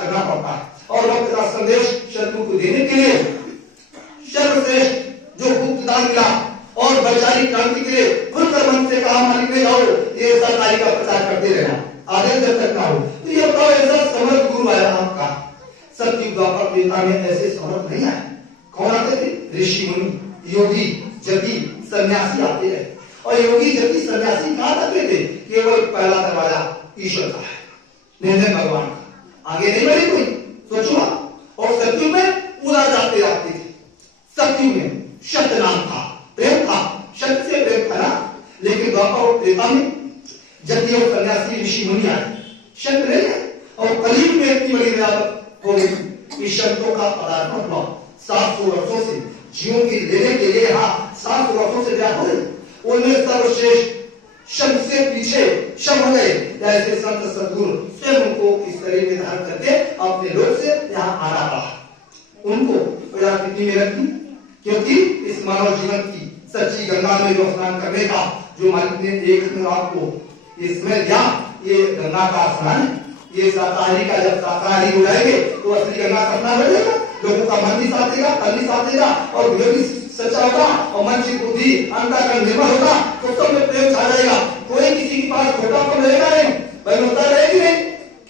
करना पड़ता है। और वक्त का संदेश शत्रु को देने के लिए सर्वश्रेष्ठ जो गुप्त दान मिला और वैचारिक क्रांति के लिए खुलकर मन से कहा मालिक ने जाओ ये सरकारी का प्रचार करते रहना आदेश जब तक ना हो। तो ये बताओ ऐसा समर्थ गुरु आया आपका सत्युग द्वापर त्रेता में ऐसे समर्थ नहीं आए। कौन आते थे? ऋषि मुनि योगी जति सन्यासी आते रहे। और योगी जति सन्यासी कहाँ तक थे? केवल पहला दरवाजा ईश्वर का है, निर्णय भगवान का, आगे नहीं बढ़े कोई। सोचो और सत्युग में उड़ा जाते आते थे। सत्युग में सत्य नाम था, प्रेम था, सत्य से प्रेम था ना। लेकिन द्वापर और त्रेता में जति और सन्यासी ऋषि मुनि आए, सत्य नहीं है। और कलयुग में इतनी बड़ी मिलावट हो गई कि शब्दों का पदार्पण हुआ। 700 वर्षों से जीवों की लेने के लिए यहाँ 700 वर्षों से क्या हो गई? उनमें सर्वश्रेष्ठ शब्द से पीछे शब्द हो गए। ऐसे संत सद्गुरु स्वयं उनको इस शरीर में धारण करके अपने लोक से यहाँ आना पड़ा। उनको प्रजापति में रखी क्योंकि इस मानव जीवन की सच्ची गंगा में जो स्नान करने का जो मालिक ने एक दिन आपको इसमें दिया, ये गंगा का स्नान है। ये शाकाहारी का जब शाकाहारी हो जाएंगे तो असली गंगा करना पड़ेगा। लोगों का मन भी साथेगा, तन भी साथेगा और भी सच्चा होगा और मन की बुद्धि अंतःकरण निर्मल होगा तो सब में प्रेम छा जाएगा। कोई किसी के पास खोटापन रहेगा नहीं, बनता रहेगी नहीं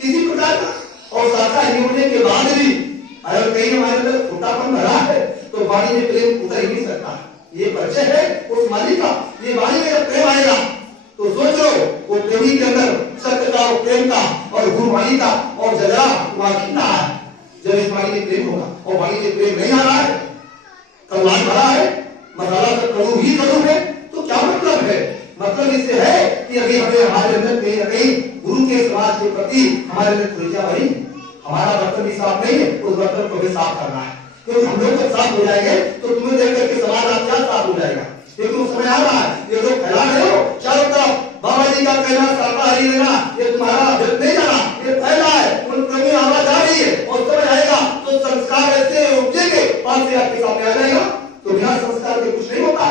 किसी प्रकार का। और शाकाहारी होने के बाद भी अगर कहीं हमारे अंदर खोटापन भरा है तो वाणी में प्रेम उतर ही नहीं सकता। ये परिचय है उस मालिक का। ये वाणी में जब प्रेम आएगा तो सोचो वो प्रेमी के अंदर सत्य का और प्रेम का और गुरुवाणी का और जगह वाकिता है। जब इस वाणी में प्रेम होगा और वाणी में प्रेम नहीं आ रहा है, कड़वाहट भरा है, मसाला तो कड़ू ही कड़ू है, तो क्या मतलब है? मतलब इससे है कि अभी हमें हमारे अंदर कहीं न कहीं गुरु के समाज के प्रति हमारे अंदर खुलिया भरी, हमारा बर्तन भी साफ नहीं है, उस बर्तन को भी साफ करना है। क्योंकि हम लोग जब साफ हो जाएंगे तो तुम्हें देख करके समाज आपका साफ हो जाएगा। क्योंकि वो समय आ रहा है, ये जो फैला रहे हो चारों तरफ बाबा जी का कहना शाकाहारी रहना, ये तुम्हारा नहीं जाना, ये फैला है, उन प्रेमी आवाज आ रही है और समय आएगा तो संस्कार ऐसे उपजेंगे पास से आपके सामने आ जाएगा। तो बिना संस्कार के कुछ नहीं होता,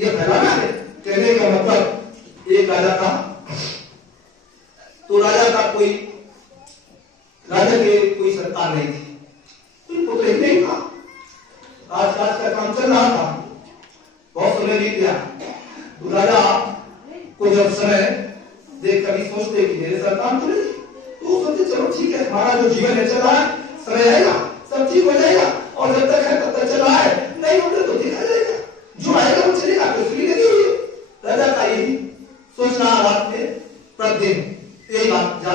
ये फैलाना है। कहने का मतलब एक राजा था, तो राजा का कोई राजा के कोई संतान नहीं थी, कोई पुत्र ही नहीं था। राजकाज का काम चल रहा था, बहुत समय बीत गया। तो राजा को जब समय देख कभी सोचते कि मेरे संतान तो नहीं, तो सोचते चलो ठीक है, हमारा जो जीवन है चल रहा है, समय आएगा सब ठीक हो जाएगा और जब तक है तब तक चल रहा है, नहीं होता तो देखा जाएगा, जो आएगा वो चलेगा, तो इसलिए लगी हुई है। राजा का यही सोचना रात में प्रतिदिन यही बात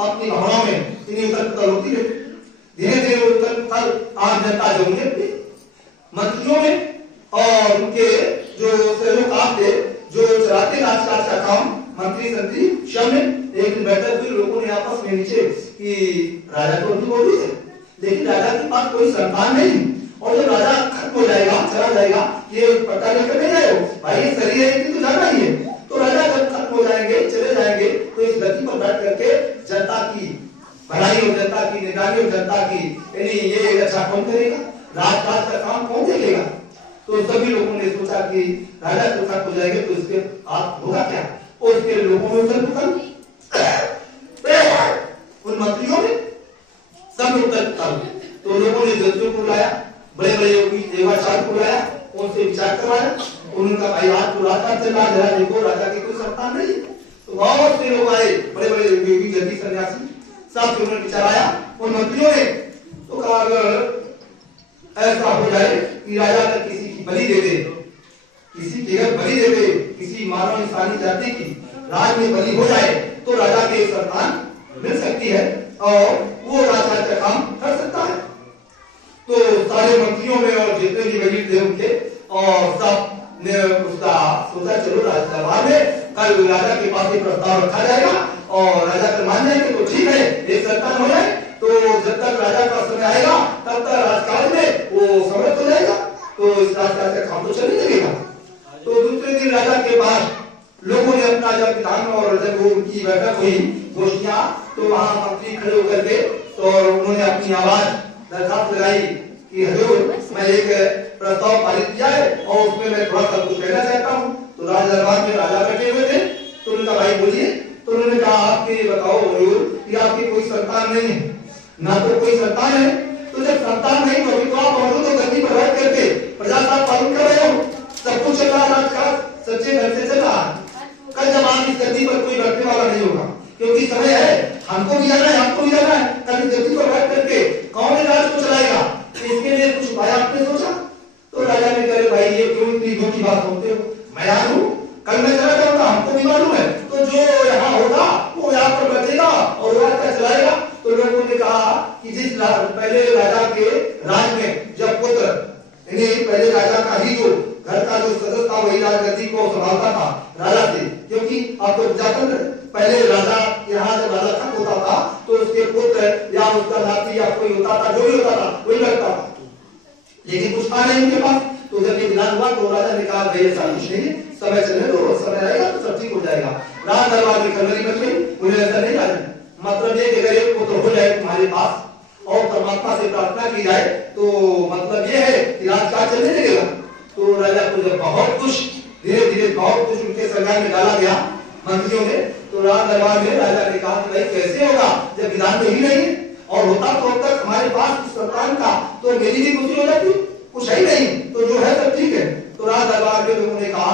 अपनी भावनाओं में इन्हीं उतर होती है। धीरे धीरे उतर आम जनता जो उनके मंत्रियों में और उनके जो सेवक थे जो चलाते राजकाज का काम मंत्री संत्री सब में एक दिन बैठक हुई। लोगों ने आपस में नीचे कि राजा तो बोल रही है लेकिन राजा के पास कोई संतान नहीं और जब राजा खत्म हो जाएगा चला जाएगा ये पता लेकर नहीं जाए भाई, ये शरीर है तो जाना ही है। तो राजा जब खत्म हो जाएंगे चले जाएंगे तो इस गति पर बैठ करके जनता की भलाई और जनता की निगरानी और जनता की यानी ये अच्छा कौन करेगा, राजकाज का काम कौन देखेगा। तो सभी लोगों ने सोचा कि राजा तो खत्म हो जाएंगे तो इसके आप होगा क्या, और उसके लोगों में उतर उन मंत्रियों में सब उतर। तो लोगों ने ज्योतियों को बुलाया, बड़े बड़े योगी देवाचार्य को बुलाया, उनसे विचार करवाया। उनका भाई आज तो राजा चल रहा है, देखो राजा की कोई संतान नहीं। तो बहुत से लोग आए, बड़े बड़े योगी जति सन्यासी, सब उन्होंने विचार आया उन मंत्रियों ने। तो कहा अगर ऐसा हो जाए कि राजा अगर किसी की बलि दे दे, किसी की अगर बलि दे दे, किसी मानव इंसानी जाति की राज में बलि हो जाए तो राजा के संतान मिल सकती है और वो राजा का काम कर सकता है। तो सारे मंत्रियों में और जितने भी वजीर थे उनके और सब ने उसका सोचा चलो राजदरबार में कल राजा के पास एक प्रस्ताव रखा जाएगा और राजा कर मान जाएंगे तो ठीक है, एक संतान हो जाए तो जब तक राजा का समय आएगा तब तक राजकाज में वो समर्थ हो जाएगा, तो इस राजकाज का काम तो चलने लगेगा। तो दूसरे दिन राजा के पास लोगों ने अपना जब विधान और जब उनकी बैठक हुई गोष्ठियां, तो वहां मंत्री खड़े होकर के तो उन्होंने अपनी आवाज दरखास्त लगाई कि हजूर मैं एक प्रस्ताव पारित किया है और उसमें मैं थोड़ा सा कुछ कहना चाहता हूँ। तो राज दरबार में राजा बैठे हुए थे, तो उन्होंने कहा भाई बोलिए। तो उन्होंने कहा आप ये बताओ हजूर कि आपकी कोई संतान नहीं है, ना तो कोई संतान है। तो जब संतान नहीं तो अभी तो आप मौजूद हो गद्दी पर बैठ करके प्रजा का पालन कर रहे हो, सब कुछ चल रहा है, राजकाज सच्चे ढंग से चल रहा है। कल जब आप इस गद्दी पर कोई बैठने वाला नहीं होगा, क्योंकि समय है, हमको भी जाना है, आपको भी जाना है। कल इस गद्दी पर बैठ करके कौन राज को चलाएगा, इसके लिए कुछ उपाय आपने सोचा? तो राजा ने कहा भाई ये क्यों इतनी दुख की बात होते हो, मैं यार हूँ, कल मैं चला जाऊंगा, हमको भी मालूम है। तो जो यहाँ होगा वो यहाँ पर बैठेगा और राज का चलाएगा। तो लोगों ने कहा कि जिस पहले राजा के राज में जब पुत्र पहले राजा का ही जो घर का जो सदस्य था वही राजगद्दी को संभालता था राजा से, क्योंकि आपको जाकर पहले राजा यहाँ जब राजा खत्म होता था तो उसके पुत्र या उसका नाती या कोई होता था, जो भी होता था वही लगता था, लेकिन कुछ था नहीं उनके पास। तो जब ये विधान हुआ तो राजा ने कहा भाई ऐसा कुछ नहीं है, समय चलने दो, समय आएगा तो सब ठीक हो जाएगा। राज दरबार में खलबली मच गई, उन्हें ऐसा नहीं राजा, मतलब ये कि अगर एक पुत्र हो जाए तुम्हारे पास और परमात्मा से प्रार्थना की जाए तो मतलब ये है कि राजकाज चलने लगेगा। तो राजा को जब बहुत कुछ धीरे धीरे बहुत कुछ उनके संज्ञान में डाला गया मंत्रियों ने, तो राज दरबार में राजा ने कहा कि भाई कैसे होगा जब विधान में ही नहीं है, और होता तो अब तक हमारे पास संतान का तो मेरी भी खुशी हो जाती, कुछ है ही नहीं, तो जो है सब ठीक है। तो राज दरबार में लोगों ने कहा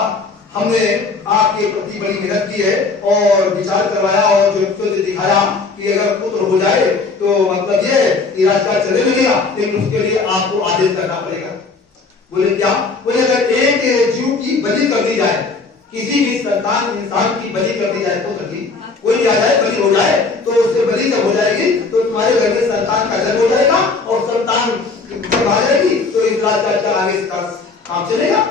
हमने आपके प्रति बड़ी मेहनत की है और विचार करवाया और जो दिखाया कि अगर पुत्र हो जाए तो मतलब ये कि राजकाज चलने लगेगा, लेकिन उसके लिए आपको आदेश करना पड़ेगा। बोले क्या? बोले अगर एक जीव की बलि कर दी जाए, किसी भी संतान इंसान की बलि कर दी जाए, पुत्र की कोई भी आ जाए बलि हो जाए, तो उससे बलि जब हो जाएगी तो तुम्हारे घर में संतान का जन्म हो जाएगा और संतान जब आ जाएगी तो इस राजकाज का आगे काम चलेगा।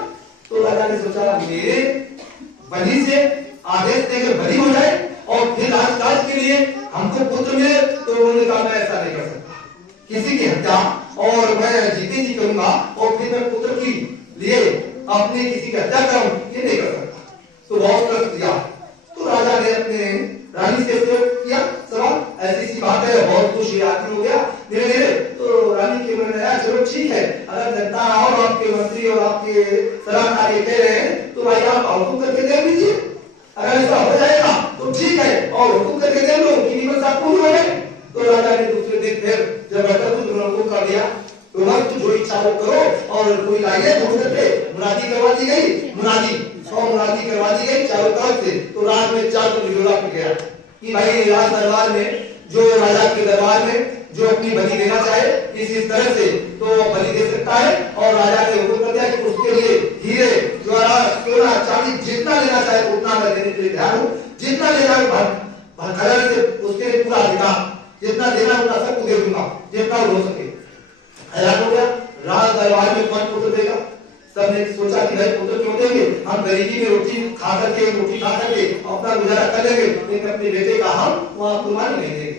तो राजा ने सोचा मेरे बलि से आदेश देकर बलि हो जाए और फिर राजकाज के लिए हमको पुत्र मिले, तो उन्होंने कहा मैं ऐसा नहीं कर सकता, किसी की हत्या और मैं जीते जी करूंगा और फिर मैं पुत्र की लिए अपने किसी की हत्या करूं, ये नहीं कर सकता। तो बहुत कष्ट दिया। तो राजा ने अपने रानी से किया सवाल, ऐसी सी बात है, बहुत कुछ आदमी हो गया धीरे धीरे। तो रानी के मन में आया चलो ठीक है, अगर जनता और आपके मंत्री और आपके सलाहकार ये कह रहे हैं तो भाई आप हुकुम करके दे दीजिए, अगर ऐसा हो जाएगा तो ठीक है, और हुकुम करके दे दो कि निमन साहब पूरी हो गए। तो राजा ने दूसरे दिन फिर जब बैठा कुछ हुकुम कर दिया, तो वक्त जो इच्छा वो करो और कोई लाइए ढूंढ करके मुनादी करवा दी गई, मुनादी करवा दी गई चारों तरफ से। तो रात में 4 बजे ढिढोरा पिट गया कि भाई राज दरबार में जो राजा के दरबार में जो अपनी बलि देना चाहे इस तरह से तो बलि दे सकता है, और राजा ने हुक्म कर दिया कि उसके लिए हीरे ज्वारात सोना चांदी जितना लेना चाहे उतना मैं देने के लिए तैयार हूँ, जितना लेना भरखर से उसके लिए पूरा अधिकार, जितना देना उतना सबको दे दूंगा जितना हो सके। हैरान हो गया, राज दरबार में कौन पुत्र देगा? सबने सोचा कि भाई पुत्र क्यों देंगे, हम गरीबी में रोटी खा करके अपना गुजारा कर लेंगे, लेकिन अपने बेटे का हम वहां कुर्बानी नहीं देंगे,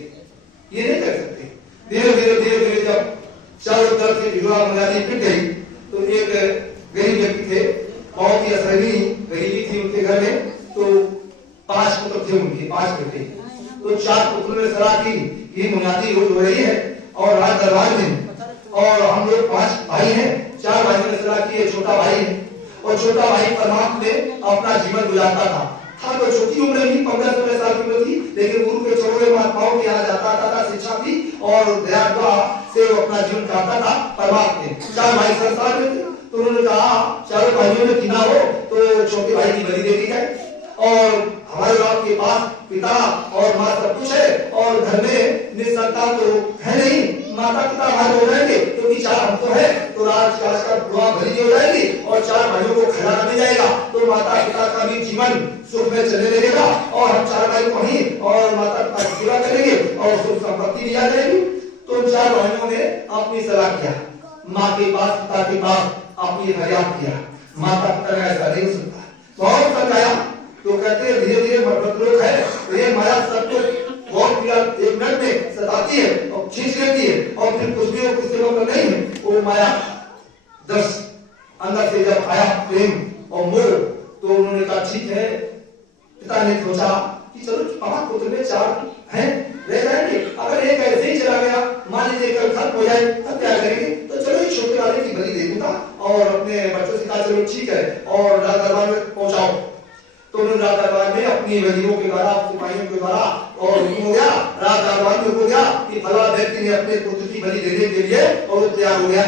ये नहीं कर सकते। धीरे धीरे जब चारों तरफ से ढिढोरा मुनादी पिट गई तो एक गरीब व्यक्ति थे, बहुत ही असहनीय गरीबी थी उनके घर में, तो 5 पुत्र थे उनके, 5 बेटे। तो 4 पुत्रों ने सलाह की ये मुनादी रोज हो रही है और राज दरबार में, और हम लोग 5 भाई हैं, 4 भाइयों ने सलाह की छोटा भाई है, और छोटा भाई परमात्मा में अपना जीवन गुजारता था तो छोटी उम्र में 15-16 साल की उम्र थी, लेकिन गुरु के छोटे महात्माओं के यहाँ जाता था, शिक्षा थी और दया से वो अपना जीवन काटता था परमात्मा में। 4 भाई संसार में थे, तो उन्होंने कहा चारों भाइयों में कीना हो तो छोटे भाई की बलि दे दी जाए, और हमारे बाप के पास पिता और माँ सब कुछ है और घर में निसंतान तो है नहीं, माता पिता हमारे हो जाएंगे क्योंकि 4 हम तो है, तो राजकाज का बुआ बलि हो जाएगी और 4 भाइयों को खिलाना मिल जाएगा, तो माता पिता का भी जीवन सुख में चलने लगेगा और हम 4 भाई को ही और माता पिता की सेवा करेंगे और सुख संपत्ति भी आ जाएगी। तो 4 भाइयों ने अपनी सलाह किया, माँ के पास पिता के पास अपनी फरियाद किया, माता पिता ने ऐसा नहीं हो सकता, बहुत समझाया तो कहते हैं धीरे धीरे लोग है तो ये माया सबको बहुत एक मिनट में सताती है और खींच लेती है, और फिर कुछ भी कुछ लोग नहीं है वो माया दर्श अंदर से जब आया प्रेम और मोह, तो उन्होंने कहा ठीक है। पिता ने सोचा कि चलो 5 पुत्र में 4 हैं रह जाएंगे, अगर एक ऐसे ही चला गया मान लीजिए कल खत्म हो जाए तब क्या करेंगे, तो चलो ये छोटे वाले की बलि दे दूंगा और अपने बच्चों से कहा चलो ठीक है और राज दरबार में पहुंचाओ। तो उन्होंने राज दरबार में अपनी वजीरों के द्वारा सिपाहियों के द्वारा और हो गया रात दरबार में हो गया कि फला व्यक्ति ने अपने पुत्र की बलि देने के लिए और वो तैयार हो गया।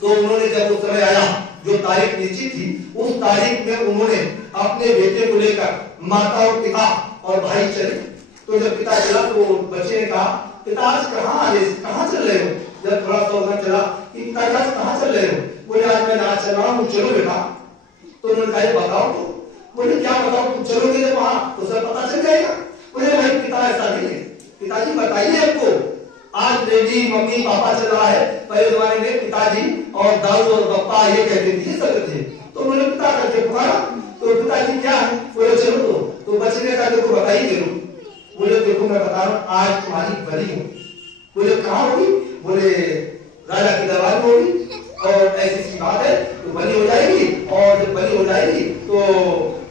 तो उन्होंने जब उस समय आया, जो तारीख निश्चित थी, उस तारीख में उन्होंने अपने बेटे को लेकर माता और पिता और भाई चले। तो जब पिता चला तो बच्चे ने कहा, पिता आज कहाँ चल रहे हो? जब थोड़ा सा उधर चला कि पिता आज कहाँ चल रहे हो? बोले आज मैं नाच चल रहा हूँ, चलो बेटा। तो उन्होंने कहा बताओ। तो बोले क्या बताओ, तुम चलोगे जब वहां तो सब पता चल जाएगा। बोले भाई पिता ऐसा नहीं है। पिताजी बताइए हमको, आज डैडी मम्मी पापा चल रहा है, पहले जमाने में पिताजी और दाऊ और पप्पा ये कहते थे, ये सब थे। तो उन्होंने पिता करके पुकारा, तो पिताजी क्या है? बोले चलो। तो बच्चे ने कहा देखो बताइए जरूर। बोले देखो मैं बता रहा हूँ, आज तुम्हारी बलि हो। बोले कहाँ होगी? बोले राजा की दरबार में होगी, और ऐसी सी बात है तो बलि हो जाएगी, और जब बलि हो जाएगी तो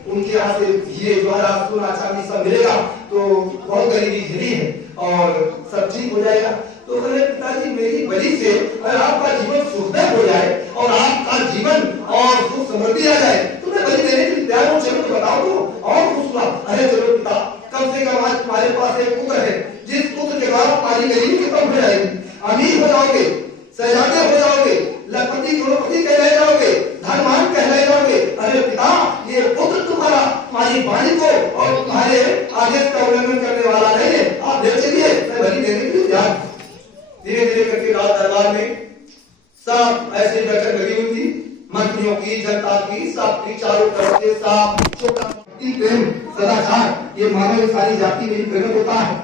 उनके यहाँ से हीरे जवाहरात सोना चांदी सब मिलेगा, तो बहुत गरीबी झेली है और सब ठीक हो जाएगा। तो बोले पिताजी मेरी बलि से अगर आपका जीवन सुखमय हो जाए और आपका जीवन और सुख समृद्धि आ जाए तो मैं बलि देने के लिए तैयार हूँ, चलो तो बताओ तो और खुश हुआ। अरे चलो पिता, कम से कम आज तुम्हारे पास एक पुत्र है, जिस पुत्र के द्वारा तुम्हारी गरीबी खत्म हो जाएगी, अमीर हो जाओगे, शहजादे हो जाओगे, लखपति करोड़पति कहलाए जाओगे, धनवान कहलाए जाओगे। अरे पिता, ये पुत्र तुम्हारी वाणी को और तुम्हारे आदेश का उल्लंघन करने वाला नहीं है, आप ले चलिए, मैं बलि देने के लिए तैयार। धीरे धीरे करके राज दरबार में सब ऐसे बैठक लगी हुई थी, मंत्रियों की, जनता की, सबकी, चारों तरफ से सब प्रेम सदाचार ये मानव इंसानी जाति में ही प्रकट होता है।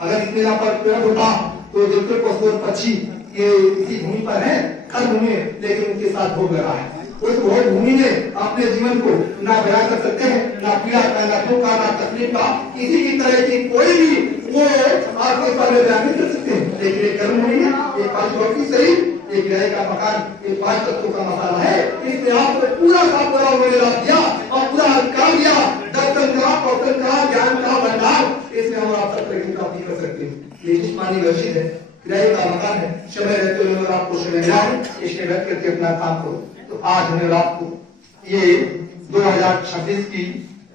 अगर इसमें यहाँ पर प्रकट होता तो देखते पशु और पक्षी ये इसी भूमि पर है, खर भूमि, लेकिन उनके साथ भोग लगा है। उस भोग भूमि में अपने जीवन को ना बयां कर सकते हैं, ना पीड़ा का, ना दुख का, ना तकलीफ का, किसी की तरह की कोई भी वो आपके सामने बयान नहीं कर सकते। लेकिन एक कर्म भूमि है, एक पांच वक्ती सही, एक किराए का मकान, एक 5 तत्वों का मसाला है। इसने आपको पूरा का पूरा उन्होंने लाभ दिया और पूरा अधिकार दिया, दर्शन का, कौशल का, ज्ञान का भंडार। इसमें हम आप सब तरह की प्राप्ति कर सकते हैं। ये जिस्मानी वर्षित है, किराए का मकान है, समय रहते हुए आपको समय मिला है, इसके व्यक्त करके अपना काम करो। तो आज हमें आपको ये 2026 की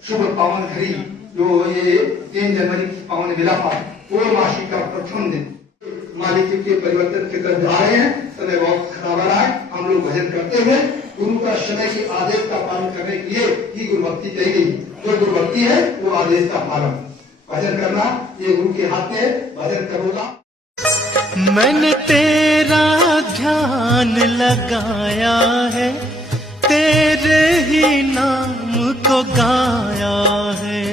शुभ पावन घड़ी, जो ये 3 जनवरी की पावन विलापा पूर्णमासी का प्रथम दिन मालिक के परिवर्तन के तरफ जा रहे हैं। समय बहुत खराब रहा है, हम लोग भजन करते हुए गुरु का समय के आदेश का पालन करने के लिए ही गुरु भक्ति कही गई। जो गुरु भक्ति है वो आदेश का पालन, भजन करना ये गुरु के हाथ में, भजन करोगा। मैंने तेरा ध्यान लगाया है, तेरे ही नाम को गाया है।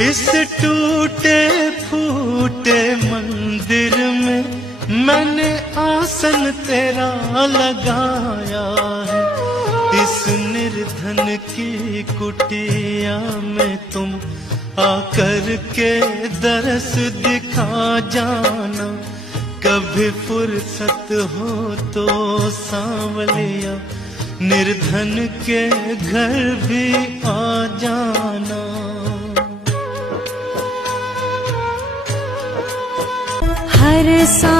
इस टूटे फूटे मंदिर में मैंने आसन तेरा लगाया है। इस निर्धन की कुटिया में तुम आकर के दरस दिखा जाना, कभी फुर्सत हो तो सांवलिया निर्धन के घर भी आ जाना। हर सा